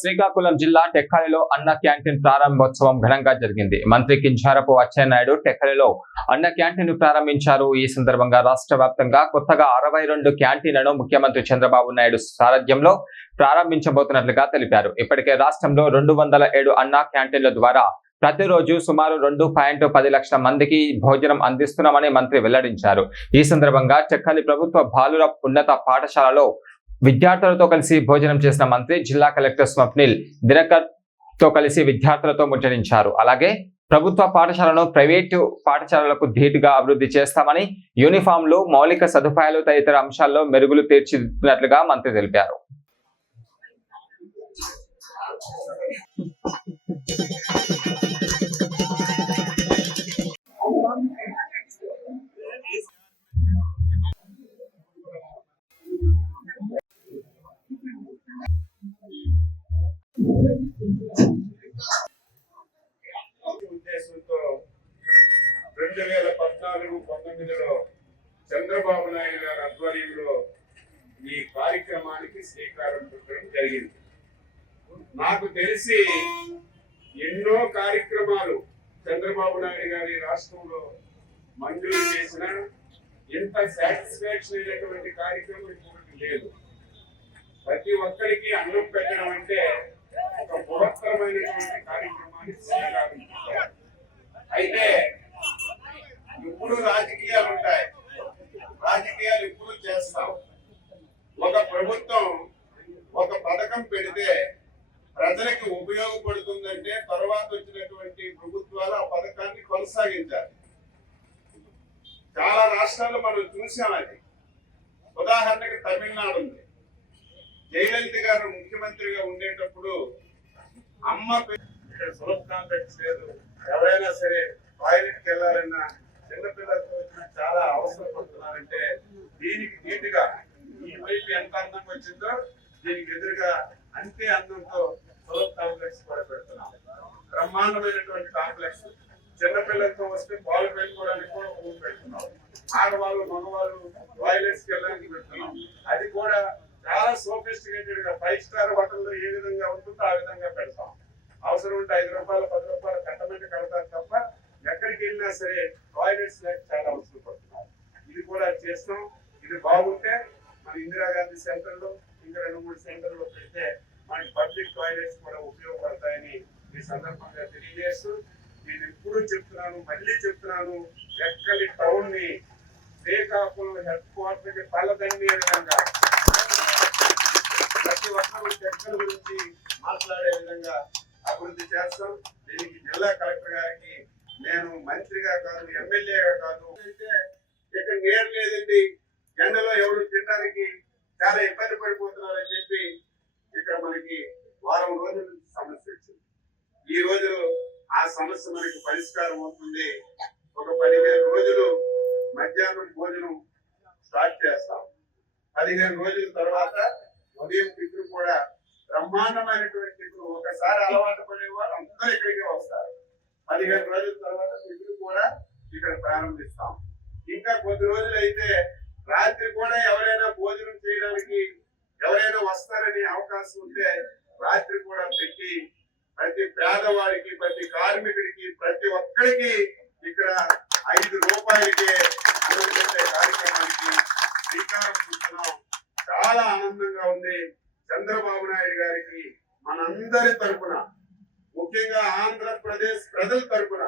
శ్రీకాకుళం జిల్లా టెక్కలిలో అన్న క్యాంటీన్ ప్రారంభోత్సవం ఘనంగా జరిగింది. మంత్రి కింజారపు అచ్చెన్నాయుడు టెక్కలిలో అన్న క్యాంటీన్ ప్రారంభించారు. ఈ సందర్భంగా రాష్ట్ర వ్యాప్తంగా కొత్తగా 62 క్యాంటీన్లను ముఖ్యమంత్రి చంద్రబాబు నాయుడు సారథ్యంలో ప్రారంభించబోతున్నట్లుగా తెలిపారు. ఇప్పటికే రాష్ట్రంలో 207 అన్న క్యాంటీన్ల ద్వారా ప్రతిరోజు సుమారు 2.10 లక్షల మందికి భోజనం అందిస్తున్నామని మంత్రి వెల్లడించారు. ఈ సందర్భంగా టెక్కలి ప్రభుత్వ బాలుర ఉన్నత పాఠశాలలో విద్యార్థులతో కలిసి భోజనం చేసిన మంత్రి జిల్లా కలెక్టర్ స్వప్నిల్ దినకర్ తో కలిసి విద్యార్థులతో ముచ్చటించారు. అలాగే ప్రభుత్వ పాఠశాలను ప్రైవేటు పాఠశాలలకు ధీటుగా అభివృద్ధి చేస్తామని, యూనిఫామ్లు, మౌలిక సదుపాయాలు తదితర అంశాల్లో మెరుగులు తీర్చిదిద్దుతున్నట్లుగా మంత్రి తెలిపారు. ఉద్దేశంతో 2014-19లో చంద్రబాబు నాయుడు గారి ఆధ్వర్యంలో ఈ కార్యక్రమానికి శ్రీకారం చుట్టడం జరిగింది. నాకు తెలిసి ఎన్నో కార్యక్రమాలు చంద్రబాబు నాయుడు గారి రాష్ట్రంలో మంజూరు చేసిన ఇంత సాటిస్ఫాక్షన్ అయినటువంటి కార్యక్రమం ఇంకొకటి లేదు. ప్రతి ఒక్కరికి అన్నం పెట్టడం అంటే ఒక బృహత్తరమైనటువంటి కార్యక్రమాన్ని శ్రీకారం చుట్టారు. అయితే ఇప్పుడు రాజకీయాలు ఉంటాయి, రాజకీయాలు ఇప్పుడు చేస్తాం. ఒక ప్రభుత్వం ఒక పథకం పెడితే ప్రజలకు ఉపయోగపడుతుందంటే తర్వాత వచ్చినటువంటి ప్రభుత్వాలు ఆ పథకాన్ని కొనసాగించాలి. చాలా రాష్ట్రాల్లో మనం చూసాం. అది ఉదాహరణకి తమిళనాడు ఉంది. జయలలిత గారు ముఖ్యమంత్రిగా ఉండేటప్పుడు అమ్మ ఇక్కడ సులభ కాంప్లెక్స్ లేదు. ఎవరైనా సరే టాయిలెట్కి వెళ్ళాలన్నా చిన్నపిల్లలతో వచ్చినా చాలా అవసరం పడుతున్నారంటే దీనికి నీటిగా ఈ వైపు ఎంత అందంగా వచ్చిందో దీనికి ఎదురుగా అంతే అందంతో సులభ కాంప్లెక్స్ కూడా పెడుతున్నాం. బ్రహ్మాండమైనటువంటి కాంప్లెక్స్. చిన్నపిల్లలతో వస్తే బాల్ పెట్టుకోవడానికి కూడా రూమ్ పెడుతున్నాం. ఆడవాళ్ళు, మగవాళ్ళు టాయిలెట్స్కి వెళ్ళడానికి పెడుతున్నాం. అది కూడా చాలా సోఫిస్టికేటెడ్ గా 5 స్టార్ హోటల్లో ఏ విధంగా ఉంటుందో ఆ విధంగా పెడతాం. అవసరం ఉంటే 5 రూపాయలు 10 రూపాయలు కట్టమంటే కడతారు తప్ప ఎక్కడికి వెళ్ళినా సరే టాయిలెట్స్ లేక చాలా అవసరం పడుతున్నారు. ఇది కూడా చేస్తాం. ఇది బాగుంటే మన ఇందిరాగాంధీ సెంటర్లో ఇంకా 2-3 సెంటర్లో పెడితే మనకి పబ్లిక్ టాయిలెట్స్ కూడా ఉపయోగపడతాయని ఈ సందర్భంగా తెలియజేస్తూ, నేను ఎప్పుడూ చెప్తున్నాను, మళ్ళీ చెప్తున్నాను, ఎక్కడి టౌన్ ని శ్రీకాకుళం హెడ్ క్వార్టర్ కి తలదండి విధంగా ప్రతి ఒక్కరూ టెక్కల గురించి మాట్లాడే విధంగా అభివృద్ధి చేస్తాం. దీనికి జిల్లా కలెక్టర్ గారికి నేను మంత్రిగా కాదు, ఎమ్మెల్యేగా కాదు, అయితే ఇక్కడ నీరు లేదండి, ఎండలో ఎవరు తినడానికి చాలా ఇబ్బంది పడిపోతున్నారని చెప్పి ఇక్కడ మనకి వారం రోజుల నుంచి సమస్య వచ్చింది. ఈ రోజు ఆ సమస్య మనకి పరిష్కారం అవుతుంది. ఒక 15 రోజులు మధ్యాహ్నం భోజనం స్టార్ట్ చేస్తాం. 15 రోజుల తర్వాత ఉదయం టిఫిన్ కూడా బ్రహ్మాండమైనటువంటి టిఫిన్. ఒకసారి అలవాటు పడేవారు అందరూ ఇక్కడికే వస్తారు. 15 రోజుల తర్వాత టిఫిన్ కూడా ఇక్కడ ప్రారంభిస్తాం. ఇంకా కొద్ది రోజులు అయితే రాత్రి కూడా ఎవరైనా భోజనం చేయడానికి ఎవరైనా వస్తారని అవకాశం ఉంటే రాత్రి కూడా పెట్టి ప్రతి పేదవాడికి, ప్రతి కార్మికుడికి, ప్రతి ఒక్కరికి ఇక్కడ 5 రూపాయలకే అన్నటువంటి కార్యక్రమానికి శ్రీకారం చుడుతున్నాం. చాలా ఆనందంగా ఉంది. చంద్రబాబు నాయుడు గారికి మనందరి తరపున, ముఖ్యంగా ఆంధ్రప్రదేశ్ ప్రజల తరపున